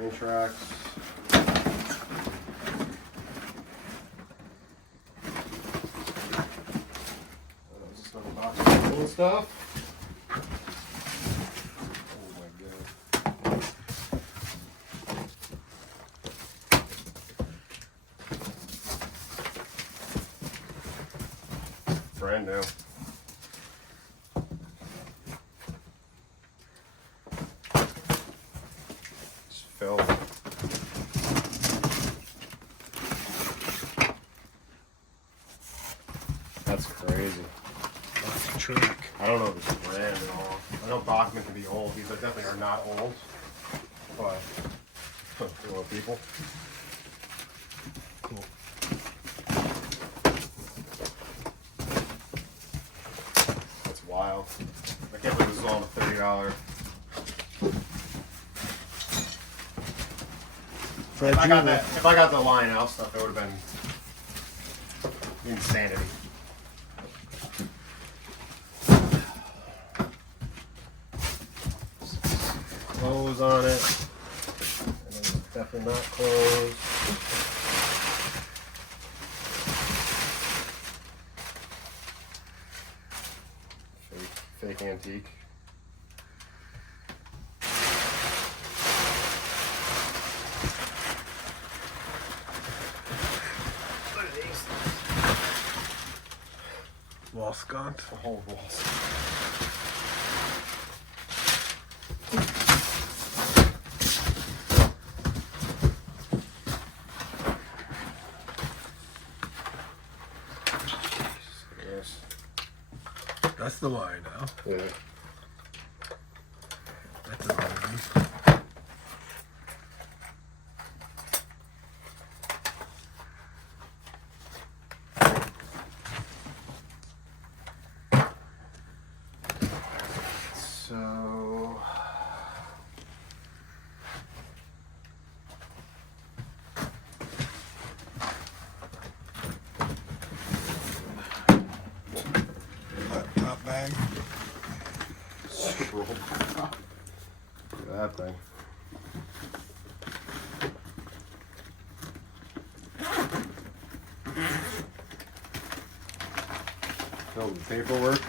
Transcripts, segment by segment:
train tracks. Just another box of cool stuff. Oh my god. Brand new. It's filled. That's crazy. That's a track. I don't know if it's brand at all. I know Bachman can be old. These definitely are not old. But, little people. Cool. That's wild. I can't believe this is all on a $30. Fred, If I got the Lionel stuff, it would have been insanity. Clothes on it. And it's definitely not closed. Fake antique. Look at these. wall sconce. The whole walls. Yes. That's the line now. Yeah. That's a line. So Top bag. super old. Look at that thing. Filled with paperwork.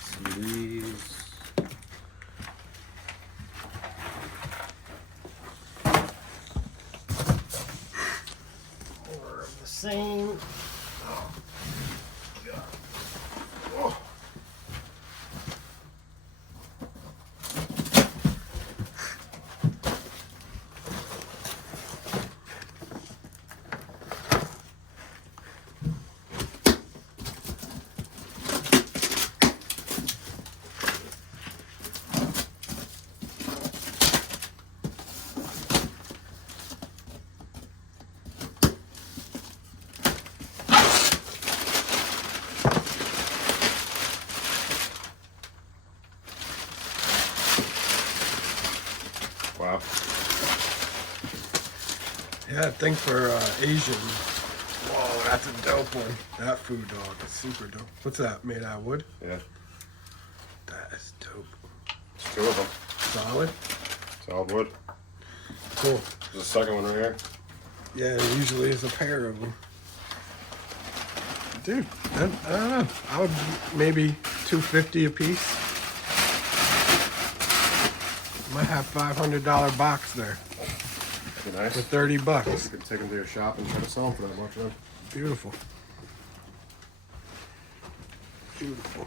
CDs. More of the same. Oh, God. Oh. Wow. Yeah, I think for Asian. Whoa, that's a dope one. That food dog is super dope. What's that? Made out of wood? Yeah. That is dope. There's two of them. Solid. Solid wood. Cool. There's a second one right here. Yeah, there usually is a pair of them. Dude, I don't know. I would maybe $250 a piece. Might have $500 box there That'd be nice. for $30. You could take them to your shop and try to sell them for that much, man. Beautiful. Beautiful.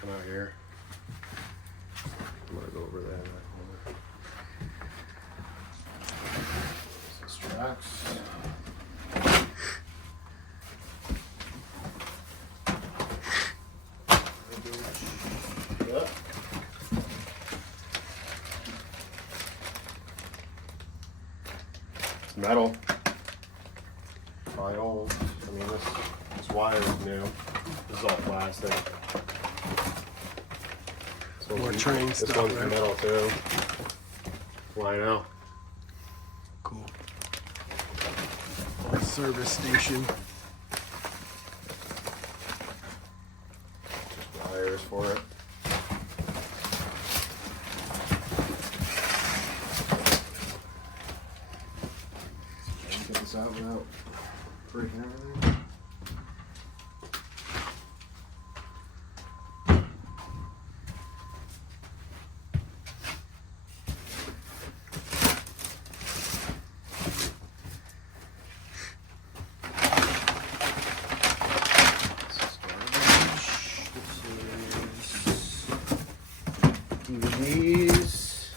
Come out here. I'm gonna go over there in that corner. This is tracks. Yep. It's metal. Probably old. I mean, this wire is new. This is all plastic. It's More train this stuff, one's right? metal too. Lionel. Cool. Service station. Wires for it. Get this out without breaking everything. DVDs.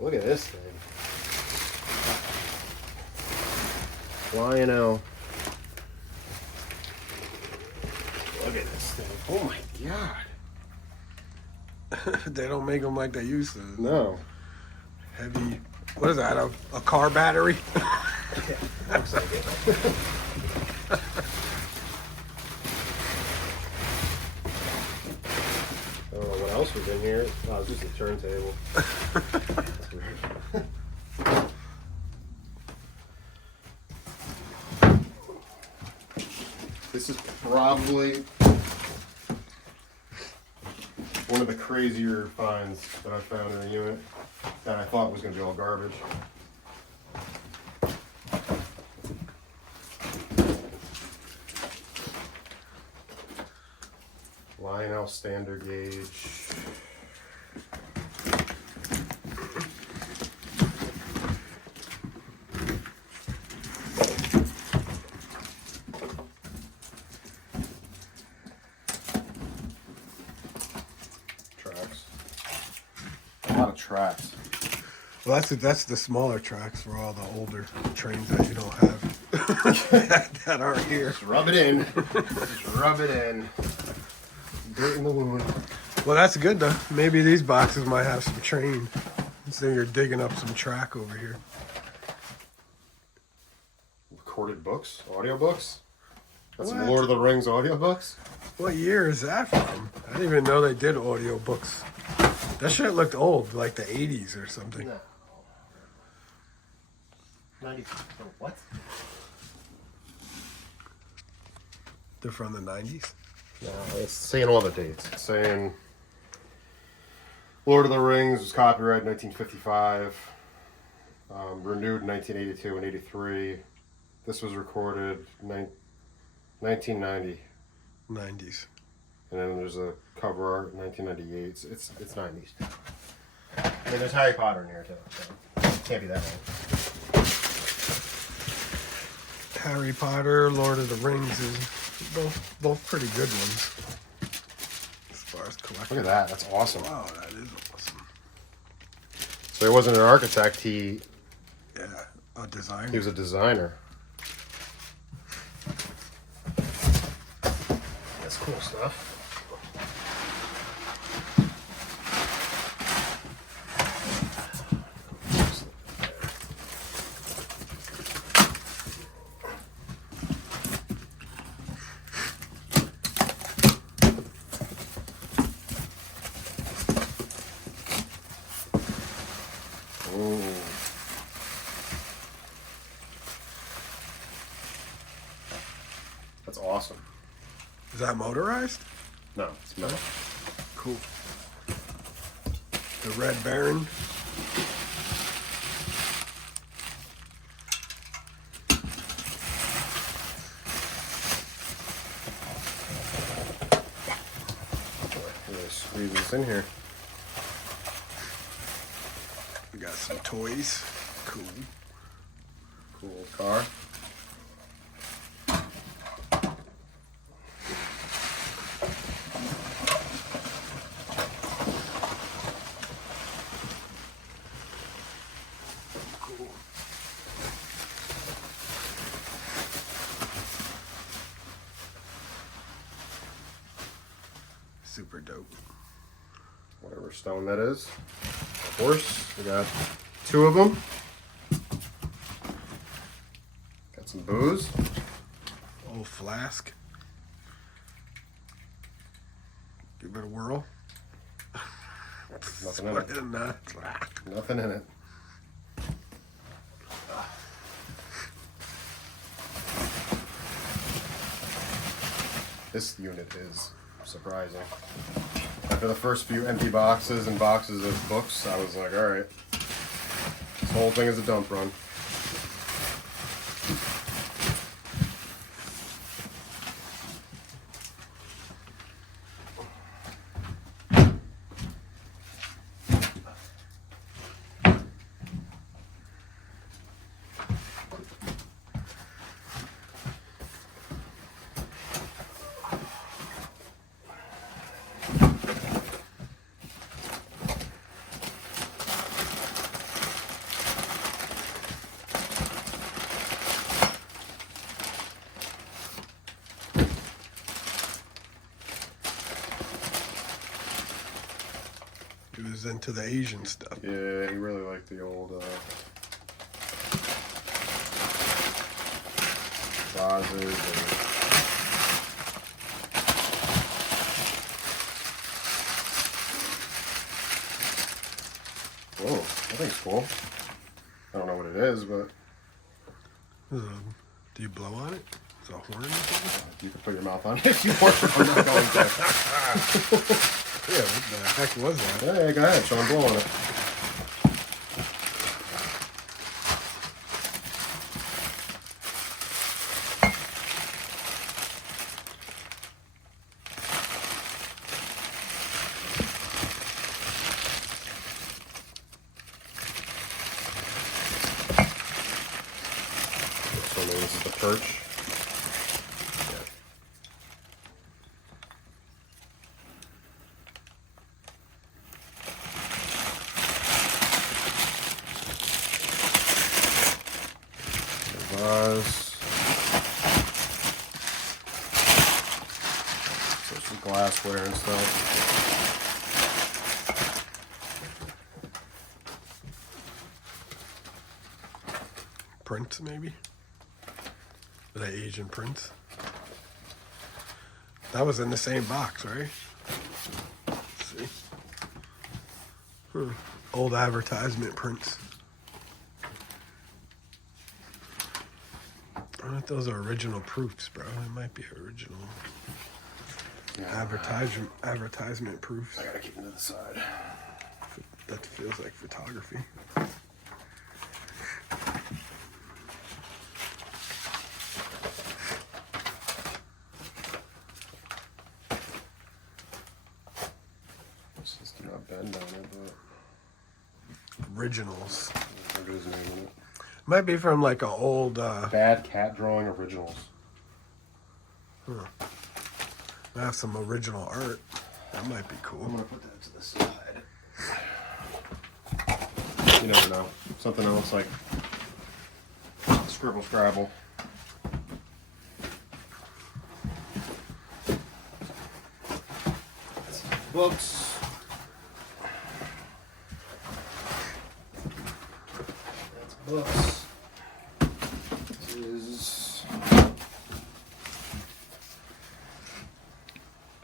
Look at this thing. Lionel. Look at this thing. Oh my god. They don't make them like they used to. No. Heavy. What is that? A car battery? Yeah, looks like it. I don't know what else was in here. Oh, it's just a turntable. That's weird. This is probably one of the crazier finds that I found in a unit that I thought was going to be all garbage. Lionel standard gauge. Tracks. A lot of tracks. Well, that's the smaller tracks for all the older trains that you don't have that aren't here. Just rub it in. Just rub it in. Dirt in the wound. Well, that's good though. Maybe these boxes might have some train. So you're digging up some track over here. Recorded books, audiobooks. That's What? Lord of the Rings audiobooks. What year is that from? I didn't even know they did audiobooks. That shit looked old, like the 80s or something. No. 90. What? They're from the 90s? No, it's saying all the dates. It's saying Lord of the Rings was copyrighted in 1955, renewed in 1982 and 83. This was recorded 1990, 90s. and then there's a cover art 1998. It's 90s. I mean, there's Harry Potter in here too, so can't be that old. Harry Potter, Lord of the Rings is both pretty good ones. As far as collecting. Look at that. That's awesome. Wow, that is awesome. So he wasn't an architect. He A designer. was a designer. That's cool stuff. Ooh. That's awesome. Is that motorized? No, it's metal. Cool. The Red Baron. I'm gonna squeeze this in here. We got some toys. Cool. Cool car. Cool. Super dope. Whatever stone that is. A horse. We got two of them. Some booze. Old flask. Give it a whirl. Nothing in it. Nothing in it. This unit is surprising. After the first few empty boxes and boxes of books, I was like, alright. This whole thing is a dump run. He was into the Asian stuff. Yeah, he really liked the old vases and whoa, that thing's cool. I don't know what it is, but Do you blow on it? Is it a horn or something? you can put your mouth on it if you want. I'm not going to. Yeah, what the heck was that? Hey, go ahead, Sean, blow on it. So maybe this is the perch. So some glassware and stuff. Prints, maybe? The Asian prints. That was in the same box, right? Let's see. Old advertisement prints. I don't know if those are original proofs, bro. It might be original. Yeah. Advertisement proofs. I gotta keep them to the side. That feels like photography. This is not bend on it, but Originals. there goes the name on it. Might be from like an old. Bad Cat Drawing Originals. I have some original art. That might be I'm cool. gonna put that to the side. You never know. Something else like Scribble Scrabble. Books. That's books. This is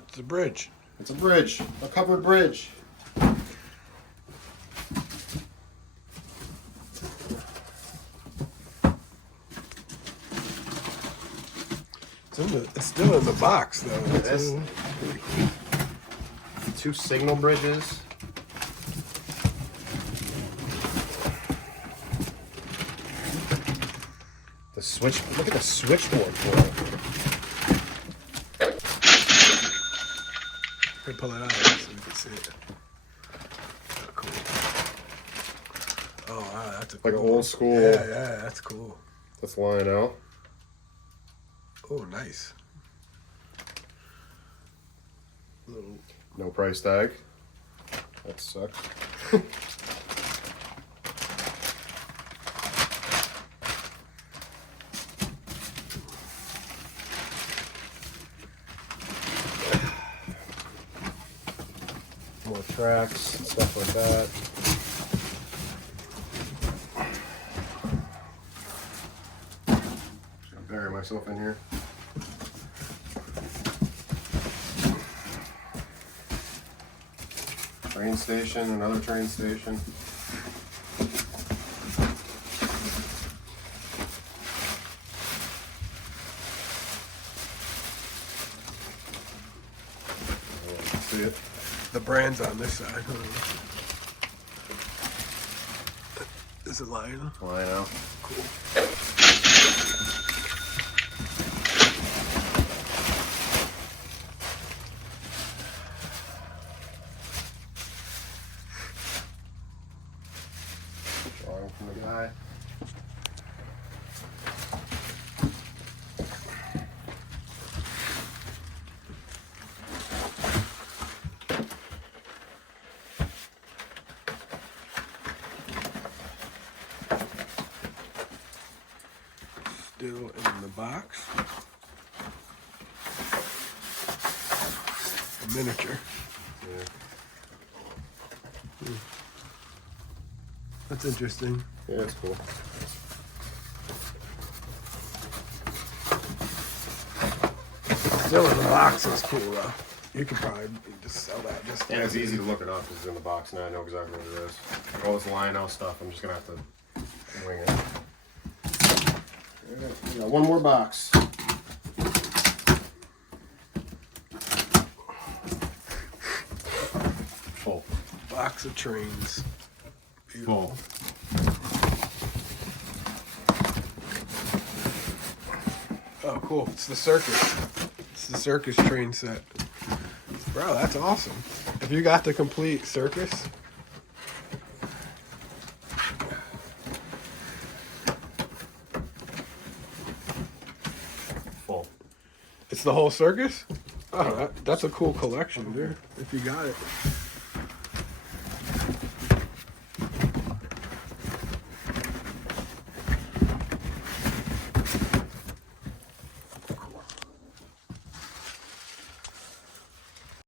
It's a bridge. it's a bridge, a covered bridge. It's still in the box though. Look at this. Pretty cool. 2 signal bridges. The switch. Look at the switchboard for it. Here, pull it out so we can see it. Oh, cool. Oh, wow, that's a Like cool an old one. school. Yeah, that's cool. That's Lionel. Oh, nice. Little. No price tag. That sucks. More tracks and stuff like that. myself in here. Train station, another train station. See it? The brand's on this side. Is it Lionel? Lionel. Cool. Drawing from the guy. Still in the box. A miniature. Yeah. That's interesting. Yeah, it's cool. Still in the box is cool though. You could probably just sell that. Just And it's easy to look it up because it's in the box now. I know exactly what it is. All this Lionel stuff, I'm just gonna have to wing it. Yeah, we got one more box. Full. Box of trains. Beautiful. Full. Oh, cool. It's the circus. It's the circus train set. Bro, that's awesome. If you got the complete circus, Full. it's the whole circus? Oh, that's a cool collection, dude. If you got it.